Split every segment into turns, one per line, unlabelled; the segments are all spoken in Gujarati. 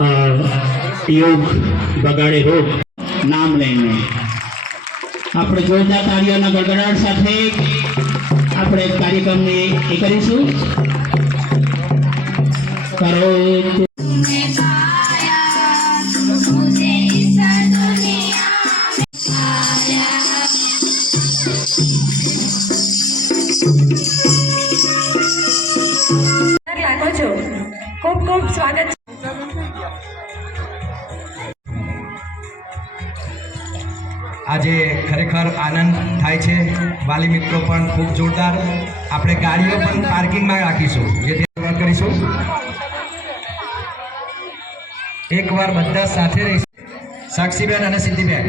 યોગ બગાડે રોગ.
નામ લઈને. આપણે જોરદાર તાળીઓના ગડગડાટ સાથે આપણે કાર્યક્રમને એ કરીશું. કરો.
ખૂબ ખૂબ સ્વાગત
આજે ખરેખર આનંદ થાય છે. વાલી મિત્રો પણ ખૂબ જોરદાર. આપણે ગાડીઓ પણ પાર્કિંગમાં રાખીશું. જેથી કરીશું. એકવાર બધા સાથે રહીશું. સાક્ષીબેન અને સિદ્ધિબેન.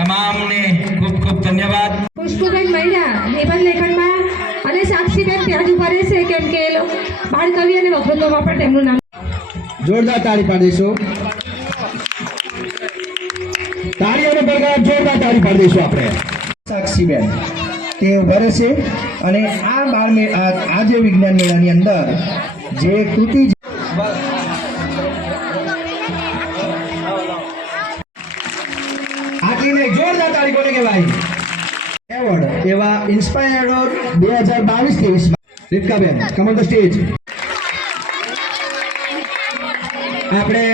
તમામને ખૂબ ખૂબ ધન્યવાદ.
પુષ્પબેન મહિના નિબંધ લેખનમાં અને સાક્ષીબેન ત્યાં જ ઊભા રહેશે, કેમ કે એ લોકો બાળકવિ અને વકૃત્વમાં પણ તેમનું નામ
જોરદાર તાળી પાડીશું. તાળી અને બરગાર જોરદાર તાળી પાડી દઈશું આપણે. સાક્ષીબેન તે ઊભા છે અને આ બાળ મે આ જે વિજ્ઞાન મેળાની અંદર જે કૃતિ આટલી જોરદાર તાળી કોને કહેવાય? એવોર્ડ એવા ઇન્સ્પાયર્ડ બે હજાર બાવીસ ત્રેવીસ રીતકાબેન કમ ઓન ધ સ્ટેજ આપણે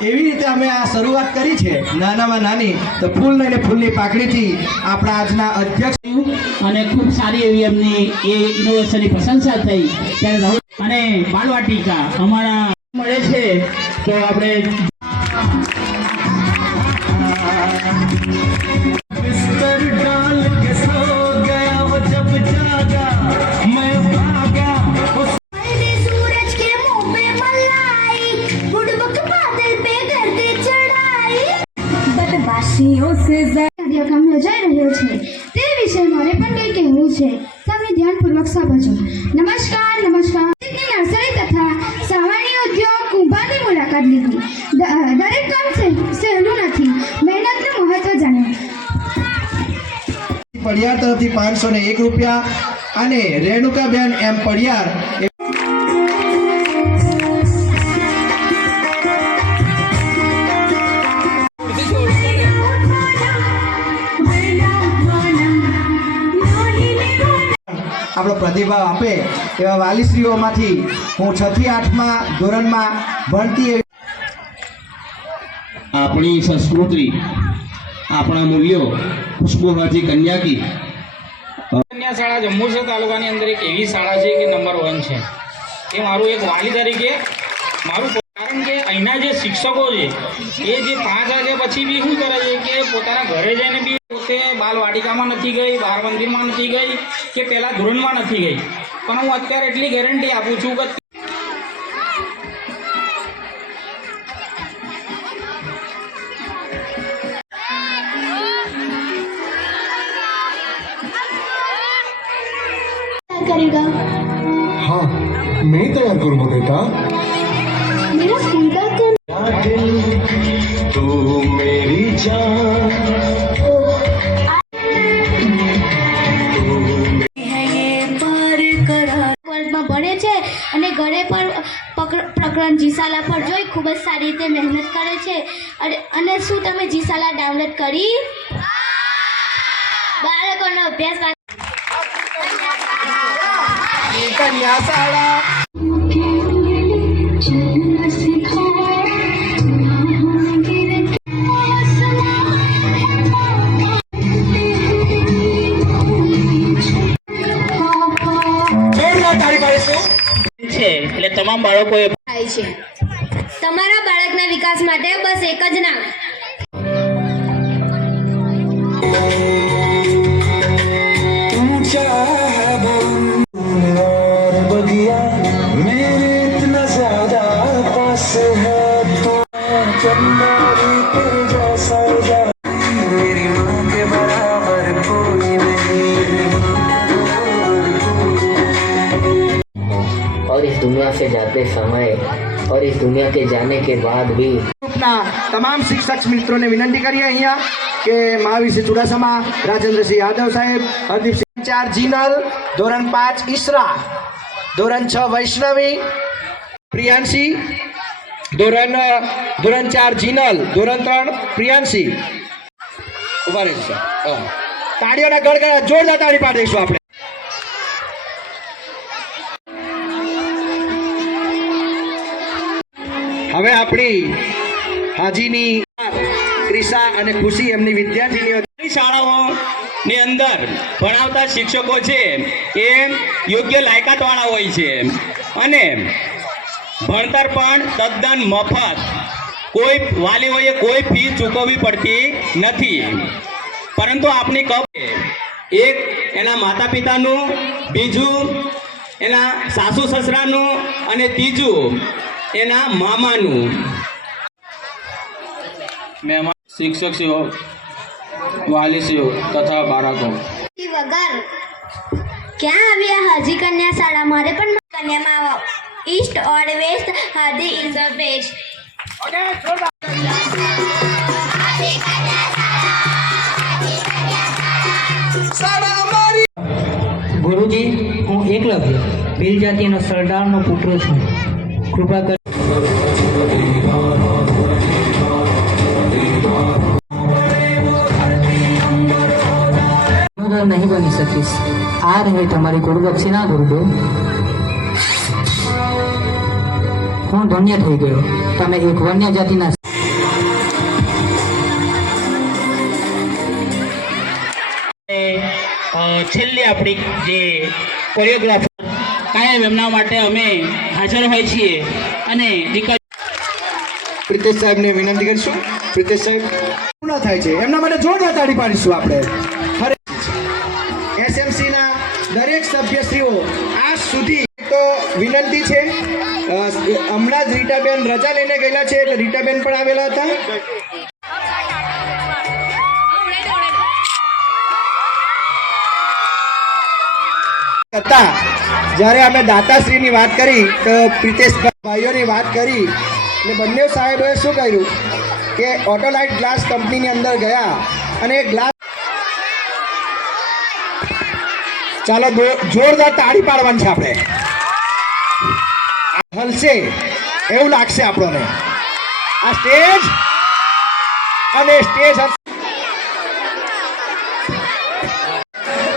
એવી રીતે અમે આ શરૂઆત કરી છે, નાનામાં નાની, તો ફૂલ ને ફૂલની પાકડીથી આપણા આજના અધ્યક્ષ
અને ખૂબ સારી એવી એમની એ ઇનોવેશનની પ્રશંસા થઈ. ત્યારે રાહુલ અને બાળવાટિકા અમારા મળે છે, તો આપણે
તમે ધ્યાનપૂર્વક સાંભળજો. નમસ્કાર નમસ્કાર. નર્સરી તથા સામાન્ય ઉદ્યોગ કુંભારની મુલાકાત લીધી. દરેક કામ સહેલું નથી. મહેનતનું મહત્વ જાણ્યું
પડિયાર તરફથી પાંચસો ને એક રૂપિયા અને રેણુકાબેન એમ પડિયાર આપણો પ્રતિભાવ આપે એવા વાલીશ્રીઓમાંથી હું છથી આઠમાં ધોરણમાં ભણતી
આપણી સંસ્કૃતિ આપણા મૂલ્યો ખુશ્બુહાથી કન્યાકી.
કન્યા શાળા જંબુસર તાલુકાની અંદર એક એવી શાળા છે કે નંબર વન છે. એ મારું એક વાલી તરીકે મારું કારણ કે અહીંના જે શિક્ષકો છે એ જે પાંચ વાગ્યા પછી બી શું કરે છે કે પોતાના ઘરે જઈને બી પોતે બાલવાટિકામાં નથી ગઈ બાળ મંદિરમાં નથી ગઈ કે પહેલાં ધોરણમાં નથી ગઈ પણ હું અત્યારે એટલી ગેરંટી આપું છું કે
करेगा
हाँ मैं ही तैयार करूंगा बेटा
मेरा स्कूल का
तू
ઘરે પણ પ્રકરણ જીસાલા પર જોઈ ખૂબ જ સારી રીતે મહેનત કરે છે. અને શું તમે જીસાલા ડાઉનલોડ કરી? બાળકોનો અભ્યાસ
એટલે તમામ બાળકોએ
થાય છે તમારા બાળકના વિકાસ માટે બસ એક જ નામ
ऊंचा है बम और बगिया मेरे इतना ज्यादा पास है तो चंदारी
से जाते समय और इस दुनिया के जाने के बाद भी
ગ્રુપના તમામ શિક્ષક મિત્રોને વિનંતી કરીએ અહીંયા કે મહાવીરસિંહ ચુડાસમા રાજેન્દ્રસિંહ યાદવ સાહેબ હરદીપસિંહ ચાર જીનલ ધોરણ પાંચ ઈસરા ધોરણ છ વૈષ્ણવી પ્રિયાંશી ધોરણ ધોરણ ચાર જીનલ ધોરણ ત્રણ પ્રિયાંશી ઉભા રહીશું હા. તાળીઓના ગળગળા જોરદાર તાળી પાડી દઈશું આપણે હવે આપણી હાજીની ક્રિષા અને ખુશી એમની વિદ્યાર્થીનીઓ
શાળાઓ શાળાઓની અંદર ભણાવતા શિક્ષકો છે. એ યોગ્ય લાયકાતવાળા હોય છે. અને ભણતર પણ તદ્દન મફત. કોઈ વાલીઓએ કોઈ ફી ચૂકવવી પડતી નથી. પરંતુ આપણી કપ એક એના માતા પિતાનું બીજું એના સાસુ સસરાનું અને ત્રીજું એના મામાનું. મહેમાન શિક્ષકશ્રીઓ વાલીશ્રીઓ તથા બાળકો.
વગર ક્યાં આવ્યા? હાજી કન્યા શાળા મારે પણ કન્યામાં આવો. ઈસ્ટ ઓર વેસ્ટ હાદી ઇઝ ધ બેસ્ટ
ગુરુજી હું એકલવ્ય બિલ જાતિનો સરદારનો પુત્ર છું. કૃપા કરી નહીં બની શકીશ. આ રહે તમારી ગુરુદક્ષિણા ગુરુદેવ. હું ધન્ય થઈ ગયો. તમે એક વન્ય જાતિના
છેલ્લી આપણી જે કોરિયોગ્રાફર કાયમ એમના માટે અમે હાજર હોય છીએ. અને દીકરી
પ્રિતેશ સાહેબને વિનંતી કરીશું. પ્રિતેશ સાહેબ પૂર્ણ થાય છે? એમના માટે જોરદાર તાળી પાડીશું આપણે. સુધી તો વિનંતી છે. હમણાં જ રીટાબેન રજા લઈને ગયેલા છે, એટલે રીટાબેન પણ આવેલા હતા. જ્યારે અમે દાતાશ્રીની વાત કરી, તો પ્રિતેશ ભાઈઓની વાત કરી એટલે બંને સાહેબોએ શું કર્યું કે ઓટોલાઇટ ગ્લાસ કંપનીની અંદર ગયા અને ગ્લાસ ચાલો જોરદાર તાળી પાડવાની છે આપણે. હલશે. એવું લાગશે આપણને. આ સ્ટેજ અને સ્ટેજ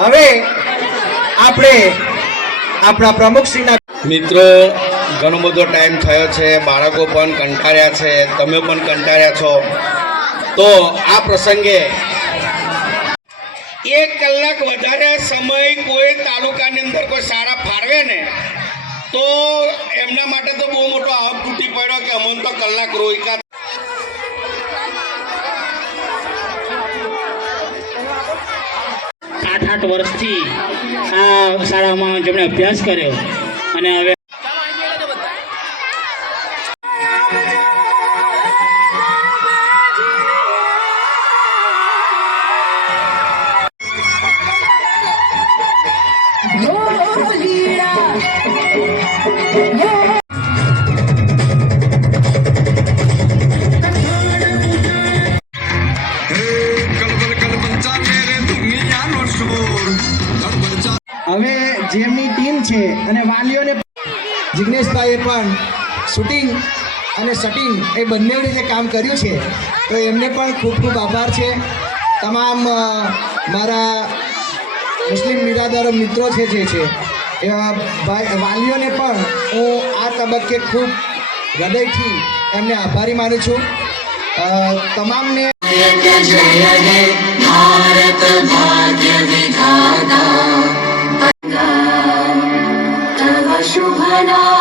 હવે આપણે આપણા પ્રમુખશ્રીના
મિત્રો, ઘણો બધો ટાઈમ થયો છે. બાળકો પણ કંટાળ્યા છે. તમે પણ કંટાળ્યા છો. તો આ પ્રસંગે એક કલાક વધારે સમય કોઈ તાલુકાની અંદર કોઈ શાળા ફાળવે ને, તો એમના માટે તો બહુ મોટો આવ તૂટી પડ્યો કે અમને તો કલાક રોયકા
આઠ આઠ વર્ષથી આ શાળામાં જેમણે અભ્યાસ કર્યો અને હવે
જેમની ટીમ છે અને વાલીઓને જિગ્નેશભાઈએ પણ શૂટિંગ અને શટિંગ એ બંને રીતે કામ કર્યું છે. તો એમને પણ ખૂબ ખૂબ આભાર છે. તમામ મારા મુસ્લિમ બિરાદરો મિત્રો છે જે છે વાલીઓને પણ હું આ તબક્કે ખૂબ હૃદયથી એમને આભારી માનું છું. તમામને
જય ભારત শোভনা